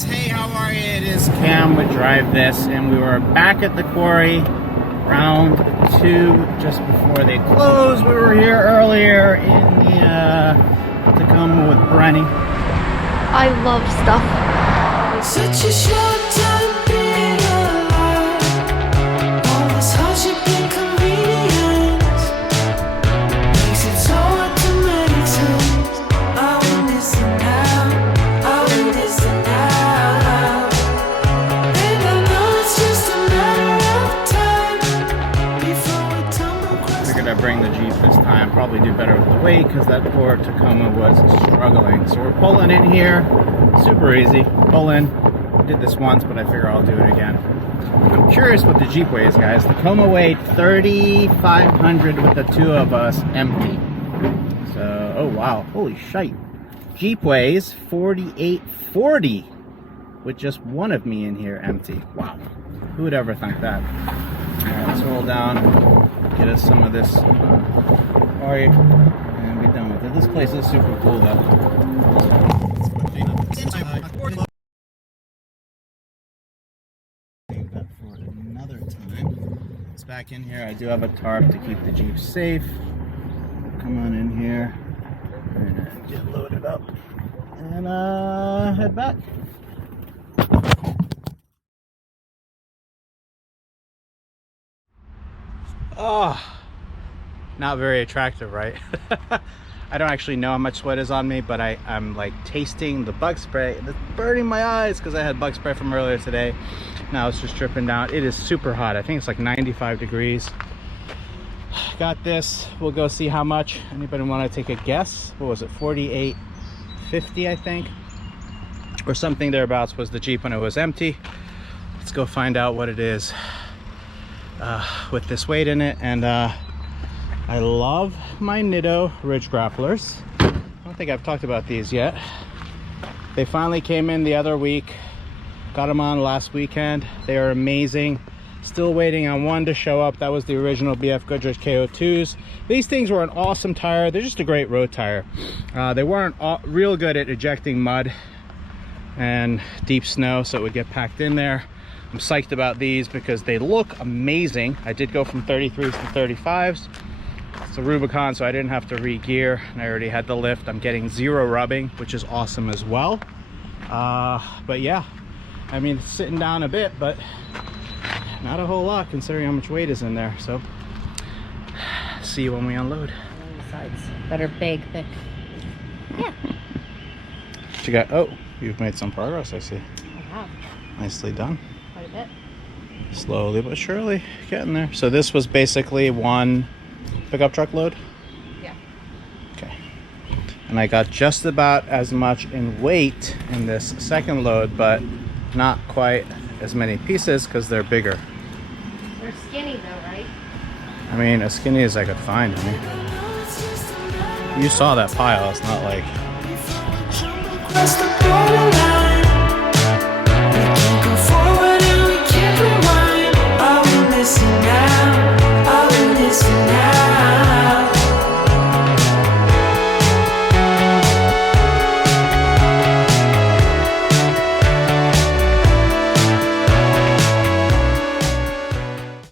guys, hey, how are you? It is Cam with Drive This, and we were back at the quarry, round 2, just before they closed. We were here earlier in the Tacoma with Brenny. I love stuff. Such a short time being alive. All this hardship and convenience makes it so hard to make sense. I want this now. I want this now. And I know it's just a matter of time before we tumble across. Figured I'd bring the Jeep this time. Probably do better with the weight because that poor Tacoma was struggling. So we're pulling in here. Super easy. Pull in. Did this once, but I figure I'll do it again. I'm curious what the Jeep weighs, guys. The Tacoma weighed 3,500 with the two of us empty. So, oh wow, holy shite. Jeep weighs 4,840 with just one of me in here empty. Wow, who would ever think that? All right, let's roll down, get us some of this quarry, and be done with it. This place is super cool though. That for another time. It's back in here. I do have a tarp to keep the Jeep safe. Come on in here and get loaded up and head back. Oh, not very attractive, right? I don't actually know how much sweat is on me, but I'm like tasting the bug spray and it's burning my eyes because I had bug spray from earlier today. Now it's just dripping down. It is super hot. I think it's like 95 degrees. Got this. We'll go see how much. Anybody want to take a guess? What was it? 48.50, I think, or something thereabouts was the Jeep when it was empty. Let's go find out what it is with this weight in it. And I love my Nitto Ridge Grapplers. I don't think I've talked about these yet. They finally came in the other week. Got them on last weekend. They are amazing. Still waiting on one to show up. That was the original BF Goodrich KO2s. These things were an awesome tire. They're just a great road tire. They weren't real good at ejecting mud and deep snow, so it would get packed in there. I'm psyched about these because they look amazing. I did go from 33s to 35s. It's a Rubicon, so I didn't have to re-gear, and I already had the lift. I'm getting 0 rubbing, which is awesome as well. But yeah, I mean, it's sitting down a bit, but not a whole lot considering how much weight is in there. So see you when we unload. Sides that are big, thick. Yeah. What you got? Oh, you've made some progress, I see. I have. Nicely done. Quite a bit. Slowly but surely getting there. So this was basically one pickup truck load? Yeah. Okay. And I got just about as much in weight in this second load, but not quite as many pieces because they're bigger. They're skinny though, right? I mean, as skinny as I could find. I mean, you saw that pile. It's not like... Across the borderline.